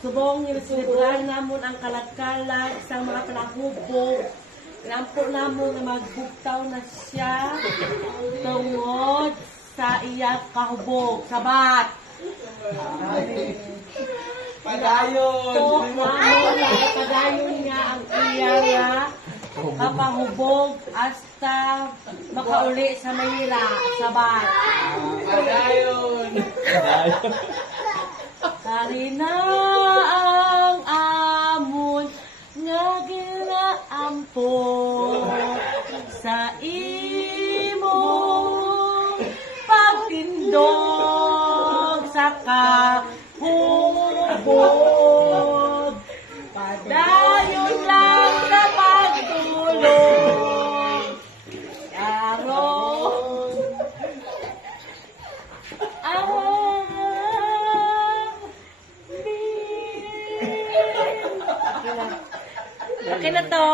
Subong nilusugan namon ang kalat-kalat isang mga palahubog. Inampo namon na magbugtaw na siya tungod sa iyang kahubog. Sabat! Padayon! Padayon nga ang iyang kapahubog hasta makauli sa Manila. Sabat! Padayon! Karina ang amon nga ginaampo sa imong pagtindog sa kahubog. Padayon lang na pagtulong. Aron Okay na to.